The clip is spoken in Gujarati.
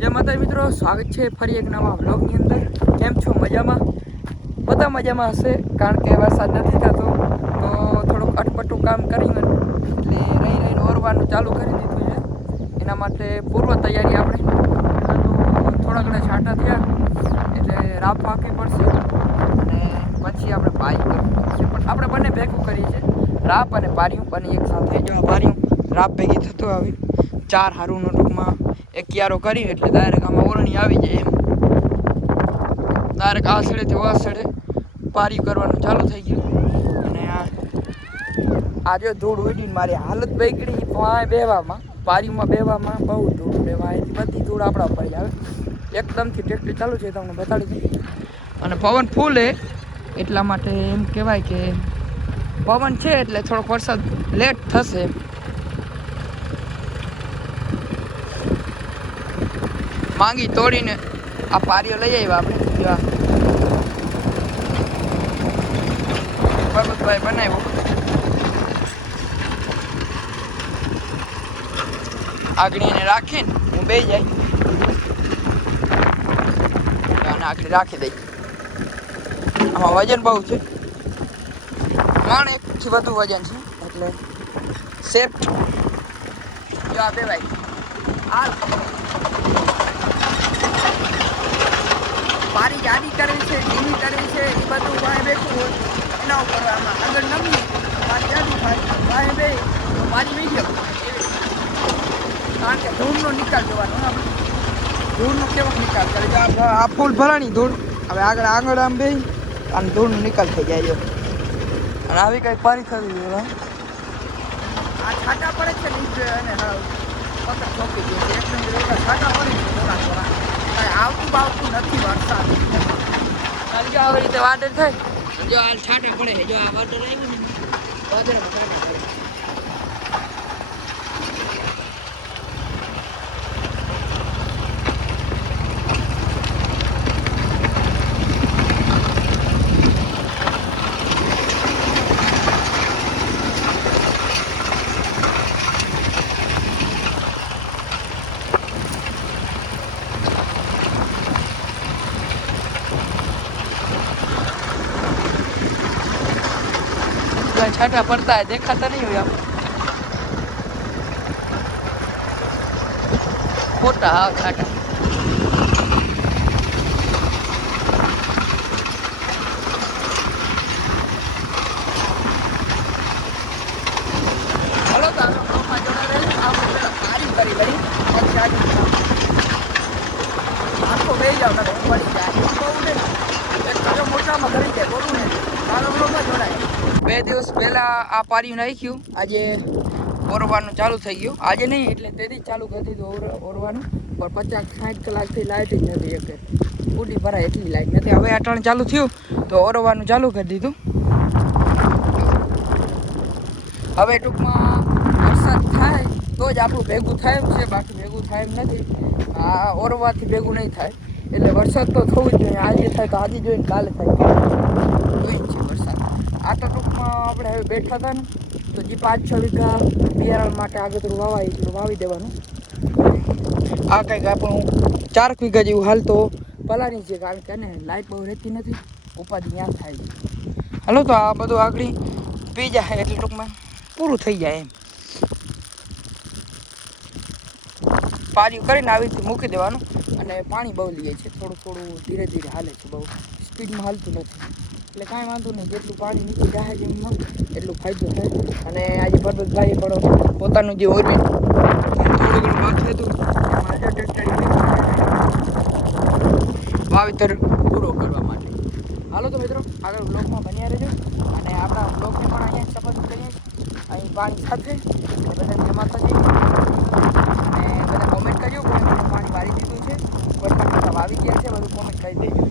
જય માતા મિત્રો, સ્વાગત છે ફરી એક નવા વ્લોગની અંદર. કેમ છો? મજામાં? બધા મજામાં હશે, કારણ કે વરસાદ નથી થતો તો થોડુંક અટપટું કામ કરીને એટલે રહીને ઓરવાનું ચાલુ કરી દીધું છે. એના માટે પૂર્વ તૈયારી આપણે તો થોડા ઘણા છાંટા થયા એટલે રાપ પાકવી પડશે અને પછી આપણે પાઈ કરવી પડશે. પણ આપણે બંને ભેગું કરીએ છીએ, રાપ અને પારિયું બંને એક સાથે. જો પારિયું રાપ ભેગી થતું આવી 4 હારુંનો ટૂંકમાં એક ક્યારો કરી એટલે ડાયરેક્ટ આમાં ઓરણી આવી જાય એમ. ડાયરેક્ટ આ સડેથી આ સડે પારી કરવાનું ચાલુ થઈ ગયું. અને આ જો ધૂળ ઉડીને મારી હાલત બગડી બેવામાં, પારીમાં બેવામાં બહુ ધૂળ બેવાય, બધી ધૂળ આપણા ઉપર જ આવે. એકદમથી ટ્રેક્ટર ચાલુ છે તમને બતાડી દઉં. અને પવન ફૂલ હે એટલા માટે એમ કહેવાય કે પવન છે એટલે થોડોક વરસાદ લેટ થશે. માંગી તોડીને આ પારીઓ લઈ આવ્યા આપણે. પરબતભાઈ બનાવ્યો. આગળ એને રાખીને હું બે જાય અને આગળ રાખી દઈ. આમાં વજન બહુ છે, 3 થી વધુ વજન છે એટલે સેફ. જો આ બે ભાઈ હાલ પારી જાડી કરવી છે, ધીમી કરવી છે, એ બધું વાંહે બેઠું હોય એના ઉપર આમાં આગળ નમી પારી જાડી થાય, વાંહે બે તો પારી મીડિયમ. કારણ કે ધૂળનો નિકાલ જોવાનો આપણે, ધૂળનો કેવો નિકાલ કરે છે. આ ફૂલ ભરાણી ધૂળ હવે આગળ આમ બે અને ધૂળનો નિકાલ થઈ જાય. અને આવી કંઈક પારી થવી જોઈએ. આ છાંટા પડે છે નીચે અને પતંગ ચોકી દે છે એકદમ છાંટા પડે છે થોડા થોડા. આવતું બાવતું નથી વરસાદ. જો આવી રીતે વાદળ થાય, જો આ છાંટા પડે, જો આ વાદળ આવ્યું ને વાદળમાં છાંટા પડે. छाटा पड़ता है, देखाता नहीं हुआ खोटा। हाँ छाटा हेलो तो पारी करी लई आखो बे जाओ ना पड़ी जाए एक तो मोटाમાં કરી દે બોલું ને મારો બ્લોગમાં જોડાય. 2 દિવસ પહેલાં આ પારિયું નાખ્યું, આજે ઓરવાનું ચાલુ થઈ ગયું. આજે નહીં એટલે તેથી ચાલુ કરી દીધું ઓરવાનું, પણ 50-60 કલાકથી લાઇટ જ નથી. એક ફૂટી ભરાય એટલી લાઇટ નથી. હવે અટાણ ચાલુ થયું તો ઓરવાનું ચાલુ કરી દીધું. હવે ટૂંકમાં વરસાદ થાય તો જ આપણું ભેગું થાય એમ છે, બાકી ભેગું થાય એમ નથી. આ ઓરવાથી ભેગું નહીં થાય એટલે વરસાદ તો થવું જ જોઈએ. આજે થાય તો આજે જોઈને કાલે થાય જોઈએ છે વરસાદ. આ તો ટૂંકમાં આપણે હવે બેઠા હતા ને તો જે 5-6 વીઘા બિયારણ માટે આગળ વાવી દેવાનું. આ કંઈક આપણું 4 વીઘા જેવું હાલ તો પલાની છે, કારણ કે ને લાઇટ બહુ રહેતી નથી, ઉપાધિ ત્યાં થાય છે. હાલો તો આ બધું આગળ પી જાય એટલે ટૂંકમાં પૂરું થઈ જાય એમ. પારિયું કરીને આવી રીતે મૂકી દેવાનું. અને પાણી બહુ લે છે, થોડું ધીરે ધીરે હાલે છે, બહુ સ્પીડમાં હાલતું નથી. એટલે કાંઈ વાંધો નહીં, જેટલું પાણી નીચે જાય જમીનમાં એટલું ફાયદો થાય. અને આજે પરબતભાઈ પણ પોતાનું જે ઓરવી થોડું ઘણું બાકી હતું વાવેતર પૂરો કરવા માટે. હાલો તો મિત્રો આગળ બ્લોગમાં બન્યા રહેજો. અને આપણા બ્લોગને પણ અહીંયા સંબંધ કરીએ અહીં પાણી સાથે. બધા જય માતાજી. અને બધા કોમેન્ટ કરજો, પણ પાણી વાળી દીધું છે, બધા વાવી ગયા છે, બધું કોમેન્ટ કરી દેજો.